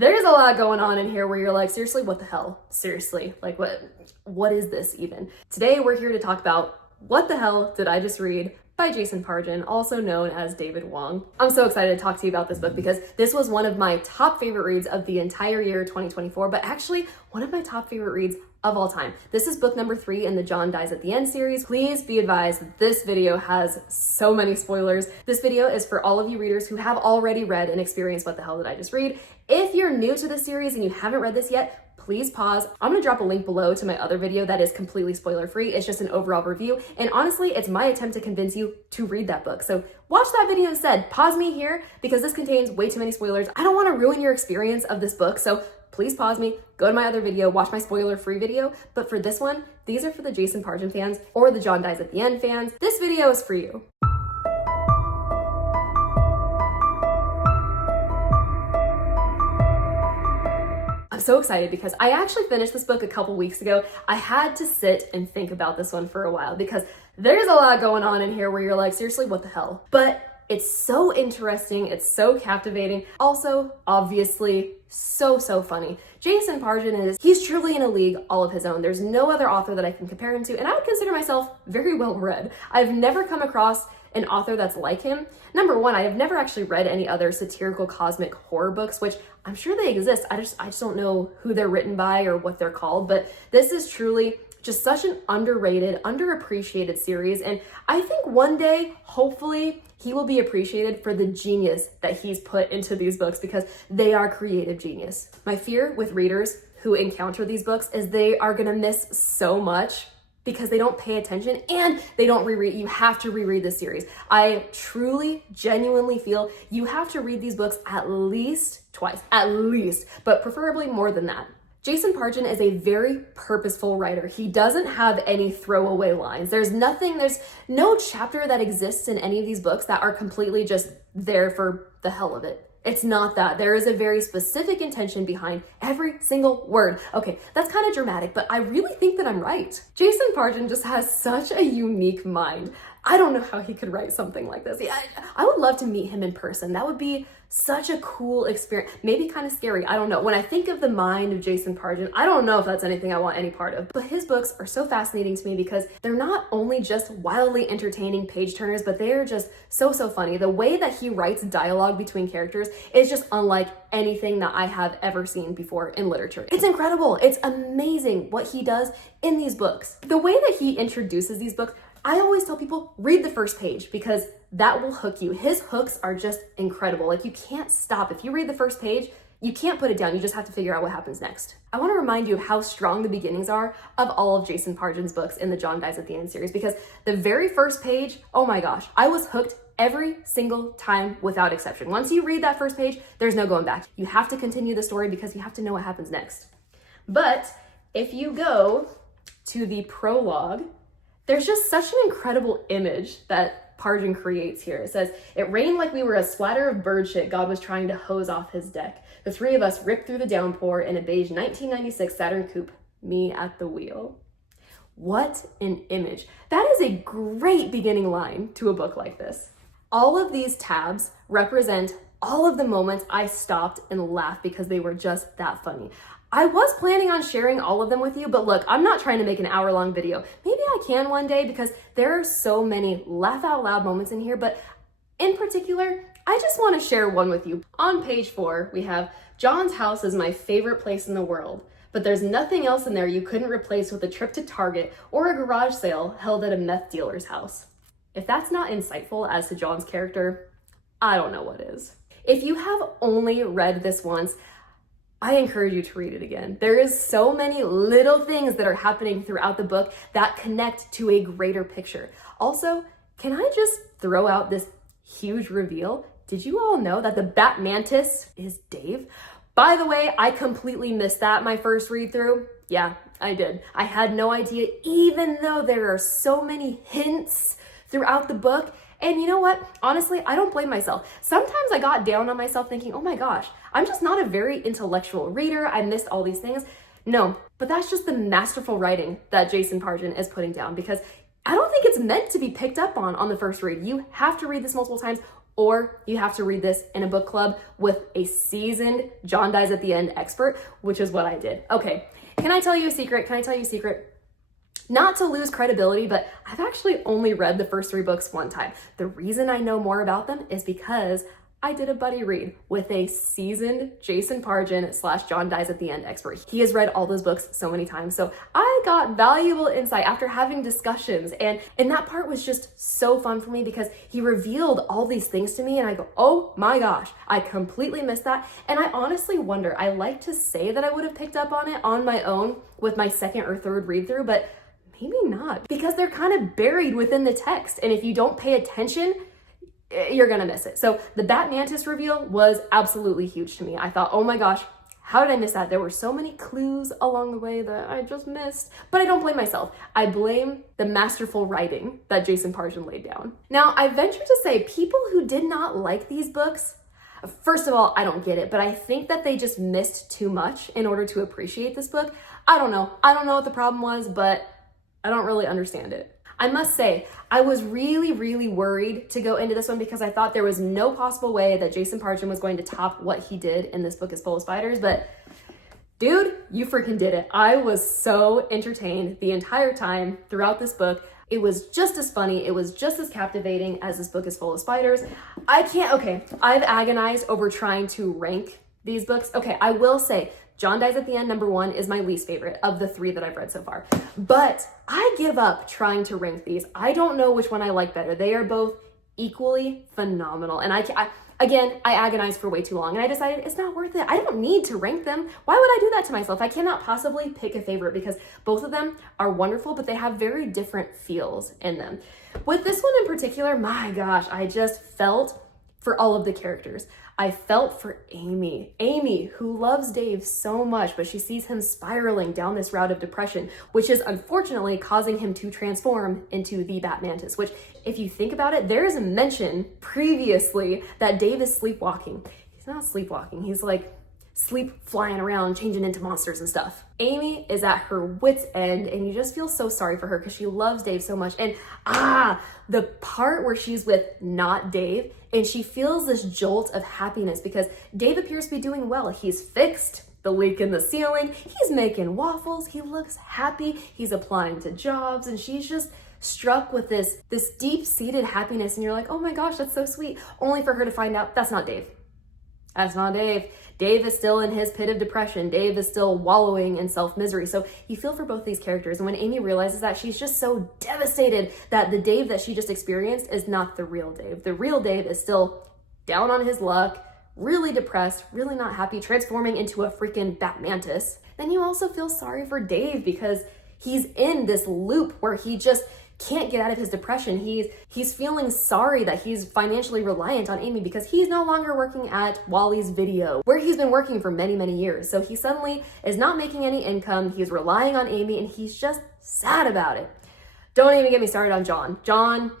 There's a lot going on in here where you're like, seriously, what the hell? Seriously, like what is this even? Today we're here to talk about What the Hell Did I Just Read by Jason Pargin, also known as David Wong. I'm so excited to talk to you about this book because this was one of my top favorite reads of the entire year 2024, but actually one of my top favorite reads of all time. This is book number 3 in the John Dies at the End series. Please be advised that this video has so many spoilers. This video is for all of you readers who have already read and experienced What the Hell Did I Just Read. If you're new to this series and you haven't read this yet, please pause. I'm gonna drop a link below to my other video that is completely spoiler free. It's just an overall review. And honestly, it's my attempt to convince you to read that book. So watch that video instead. Pause me here because this contains way too many spoilers. I don't wanna ruin your experience of this book. So please pause me, go to my other video, watch my spoiler free video. But for this one, these are for the Jason Pargin fans or the John Dies at the End fans. This video is for you. I'm so excited because I actually finished this book a couple weeks ago. I had to sit and think about this one for a while because there's a lot going on in here where you're like, seriously, what the hell? But it's so interesting, it's so captivating. Also, obviously, so funny. Jason Pargin he's truly in a league all of his own. There's no other author that I can compare him to, and I would consider myself very well read. I've never come across an author that's like him. Number one, I have never actually read any other satirical cosmic horror books, which I'm sure they exist. I just don't know who they're written by or what they're called, but this is truly just such an underrated, underappreciated series. And I think one day, hopefully, he will be appreciated for the genius that he's put into these books because they are creative genius. My fear with readers who encounter these books is they are gonna miss so much because they don't pay attention and they don't reread. You have to reread this series. I truly, genuinely feel you have to read these books at least twice, but preferably more than that. Jason Pargin is a very purposeful writer. He doesn't have any throwaway lines. There's no chapter that exists in any of these books that are completely just there for the hell of it. It's not that. There is a very specific intention behind every single word. Okay, that's kind of dramatic, but I really think that I'm right. Jason Pargin just has such a unique mind. I don't know how he could write something like this. I would love to meet him in person. That would be such a cool experience. Maybe kind of scary. I don't know. When I think of the mind of Jason Pargin, I don't know if that's anything I want any part of. But his books are so fascinating to me because they're not only just wildly entertaining page turners, but they are just so funny. The way that he writes dialogue between characters is just unlike anything that I have ever seen before in literature. It's incredible. It's amazing what he does in these books. The way that he introduces these books, I always tell people, read the first page because that will hook you. His hooks are just incredible. Like, you can't stop. If you read the first page, you can't put it down. You just have to figure out what happens next. I want to remind you of how strong the beginnings are of all of Jason Pargin's books in the John Dies at the End series because the very first page, oh my gosh, I was hooked every single time without exception. Once you read that first page, there's no going back. You have to continue the story because you have to know what happens next. But if you go to the prologue, there's just such an incredible image that Pargin creates here. It says, "It rained like we were a splatter of bird shit God was trying to hose off his deck. The three of us ripped through the downpour in a beige 1996 Saturn coupe, me at the wheel." What an image. That is a great beginning line to a book like this. All of these tabs represent all of the moments I stopped and laughed because they were just that funny. I was planning on sharing all of them with you, but look, I'm not trying to make an hour-long video. Maybe I can one day because there are so many laugh out loud moments in here, but in particular, I just want to share one with you. On page 4, we have, "John's house is my favorite place in the world, but there's nothing else in there you couldn't replace with a trip to Target or a garage sale held at a meth dealer's house." If that's not insightful as to John's character, I don't know what is. If you have only read this once, I encourage you to read it again. There is so many little things that are happening throughout the book that connect to a greater picture. Also, can I just throw out this huge reveal? Did you all know that the Bat Mantis is Dave? By the way, I completely missed that my first read through. Yeah, I did. I had no idea, even though there are so many hints throughout the book. And you know what? Honestly, I don't blame myself. Sometimes I got down on myself thinking, oh my gosh, I'm just not a very intellectual reader. I missed all these things. No, but that's just the masterful writing that Jason Pargin is putting down because I don't think it's meant to be picked up on the first read. You have to read this multiple times or you have to read this in a book club with a seasoned John dies at the end expert, which is what I did. Okay, can I tell you a secret? Can I tell you a secret? Not to lose credibility, but I've actually only read the first 3 books one time. The reason I know more about them is because I did a buddy read with a seasoned Jason Pargin / John dies at the end expert. He has read all those books so many times. So I got valuable insight after having discussions. And that part was just so fun for me because he revealed all these things to me and I go, oh my gosh, I completely missed that. And I honestly wonder, I like to say that I would have picked up on it on my own with my second or third read through, but maybe not, because they're kind of buried within the text. And if you don't pay attention, you're gonna miss it. So the Bat Mantis reveal was absolutely huge to me. I thought, oh my gosh, how did I miss that? There were so many clues along the way that I just missed. But I don't blame myself. I blame the masterful writing that Jason Pargin laid down. Now, I venture to say people who did not like these books, first of all, I don't get it, but I think that they just missed too much in order to appreciate this book. I don't know. I don't know what the problem was, but I don't really understand it. I must say, I was really, really worried to go into this one because I thought there was no possible way that Jason Pargin was going to top what he did in This Book Is Full of Spiders, but dude, you freaking did it. I was so entertained the entire time throughout this book. It was just as funny, it was just as captivating as This Book Is Full of Spiders. I've agonized over trying to rank these books. Okay, I will say, John Dies at the End, #1, is my least favorite of the 3 that I've read so far. But I give up trying to rank these. I don't know which one I like better. They are both equally phenomenal. And I agonized for way too long and I decided it's not worth it. I don't need to rank them. Why would I do that to myself? I cannot possibly pick a favorite because both of them are wonderful, but they have very different feels in them. With this one in particular, my gosh, I just felt for all of the characters. I felt for Amy, who loves Dave so much, but she sees him spiraling down this route of depression, which is unfortunately causing him to transform into the Bat Mantis, which, if you think about it, there is a mention previously that Dave is sleepwalking. He's not sleepwalking, he's like sleep flying around, changing into monsters and stuff. Amy is at her wit's end and you just feel so sorry for her because she loves Dave so much. And the part where she's with not Dave and she feels this jolt of happiness because Dave appears to be doing well. He's fixed the leak in the ceiling, he's making waffles, he looks happy, he's applying to jobs, and she's just struck with this deep-seated happiness, and you're like, oh my gosh, that's so sweet, only for her to find out that's not Dave. That's not Dave. Dave is still in his pit of depression. Dave is still wallowing in self-misery. So you feel for both these characters. And when Amy realizes that, she's just so devastated that the Dave that she just experienced is not the real Dave. The real Dave is still down on his luck, really depressed, really not happy, transforming into a freaking Bat Mantis. Then you also feel sorry for Dave because he's in this loop where he just can't get out of his depression. He's feeling sorry that he's financially reliant on Amy because he's no longer working at Wally's Video, where he's been working for many, many years. So he suddenly is not making any income. He's relying on Amy and he's just sad about it. Don't even get me started on John. John,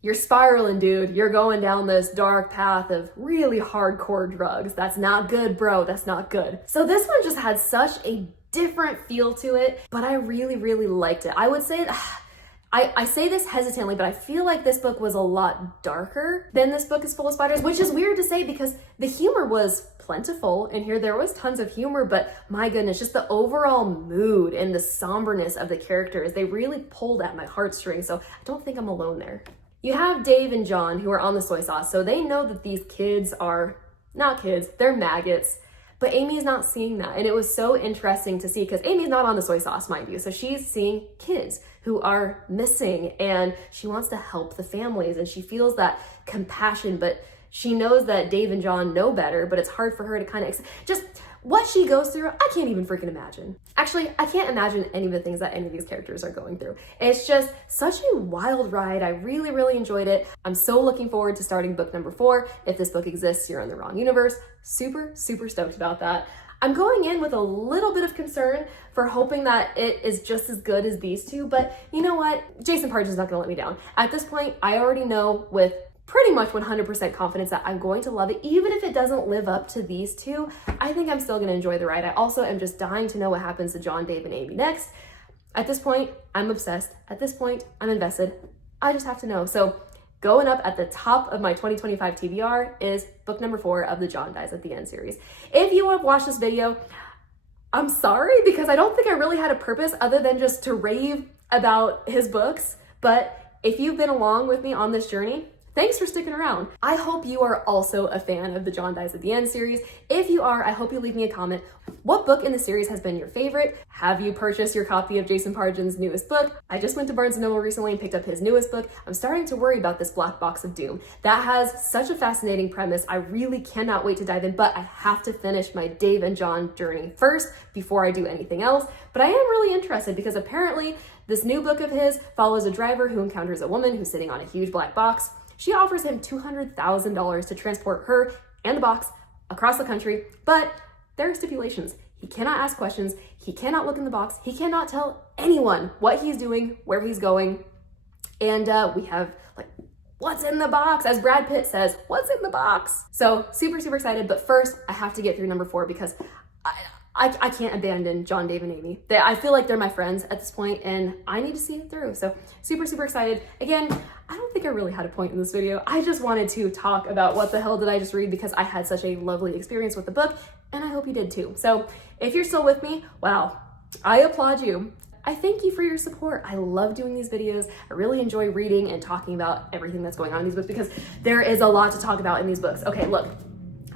you're spiraling, dude. You're going down this dark path of really hardcore drugs. That's not good, bro. That's not good. So this one just had such a different feel to it, but I really, really liked it. I would say I say this hesitantly, but I feel like this book was a lot darker than This Book Is Full of Spiders, which is weird to say because the humor was plentiful in here. There was tons of humor, but my goodness, just the overall mood and the somberness of the characters, they really pulled at my heartstrings. So I don't think I'm alone there. You have Dave and John who are on the soy sauce, so they know that these kids are not kids, they're maggots. But Amy's not seeing that. And it was so interesting to see because Amy's not on the soy sauce, mind you. So she's seeing kids who are missing and she wants to help the families and she feels that compassion, but she knows that Dave and John know better, but it's hard for her to kind of just what she goes through. I can't even freaking imagine. Actually, I can't imagine any of the things that any of these characters are going through. It's just such a wild ride. I really, really enjoyed it. I'm so looking forward to starting book #4. If this book exists, you're in the wrong universe. Super, super stoked about that. I'm going in with a little bit of concern for hoping that it is just as good as these two, but you know what? Jason Pargin's not gonna let me down. At this point, I already know with pretty much 100% confidence that I'm going to love it. Even if it doesn't live up to these two, I think I'm still gonna enjoy the ride. I also am just dying to know what happens to John, Dave, and Amy next. At this point, I'm obsessed. At this point, I'm invested. I just have to know. So going up at the top of my 2025 TBR is book number 4 of the John Dies at the End series. If you have watched this video, I'm sorry, because I don't think I really had a purpose other than just to rave about his books. But if you've been along with me on this journey, thanks for sticking around. I hope you are also a fan of the John Dies at the End series. If you are, I hope you leave me a comment. What book in the series has been your favorite? Have you purchased your copy of Jason Pargin's newest book? I just went to Barnes & Noble recently and picked up his newest book. I'm starting to worry about this Black Box of Doom. That has such a fascinating premise. I really cannot wait to dive in, but I have to finish my Dave and John journey first before I do anything else. But I am really interested because apparently this new book of his follows a driver who encounters a woman who's sitting on a huge black box. She offers him $200,000 to transport her and the box across the country, but there are stipulations. He cannot ask questions, he cannot look in the box, he cannot tell anyone what he's doing, where he's going, and we have like, what's in the box? As Brad Pitt says, what's in the box? So super, super excited, but first I have to get through number 4 because I can't abandon John, Dave, and Amy. I feel like they're my friends at this point and I need to see it through. So super, super excited. Again, I don't think I really had a point in this video. I just wanted to talk about what the hell did I just read because I had such a lovely experience with the book and I hope you did too. So if you're still with me, wow, I applaud you. I thank you for your support. I love doing these videos. I really enjoy reading and talking about everything that's going on in these books because there is a lot to talk about in these books. Okay, look.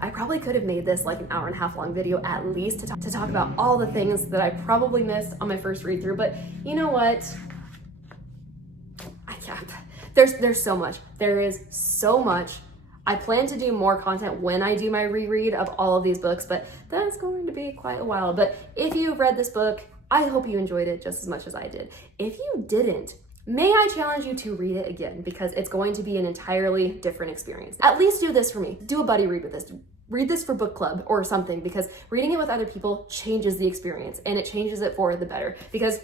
I probably could have made this like an hour and a half long video at least to talk about all the things that I probably missed on my first read through, but you know what? I can't. There's so much. There is so much. I plan to do more content when I do my reread of all of these books, but that's going to be quite a while. But if you've read this book, I hope you enjoyed it just as much as I did. If you didn't, may I challenge you to read it again because it's going to be an entirely different experience. At least do this for me. Do a buddy read with this. Read this for book club or something because reading it with other people changes the experience and it changes it for the better. Because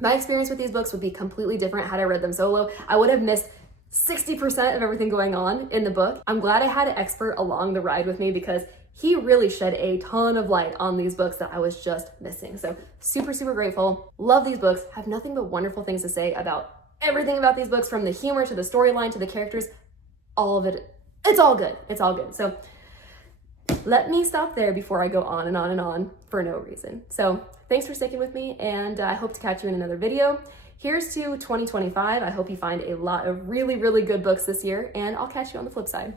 my experience with these books would be completely different had I read them solo. I would have missed 60% of everything going on in the book. I'm glad I had an expert along the ride with me because he really shed a ton of light on these books that I was just missing. So super, super grateful. Love these books. Have nothing but wonderful things to say about everything about these books, from the humor to the storyline to the characters, all of it. It's all good. It's all good. So let me stop there before I go on and on and on for no reason. So thanks for sticking with me and I hope to catch you in another video. Here's to 2025. I hope you find a lot of really, really good books this year and I'll catch you on the flip side.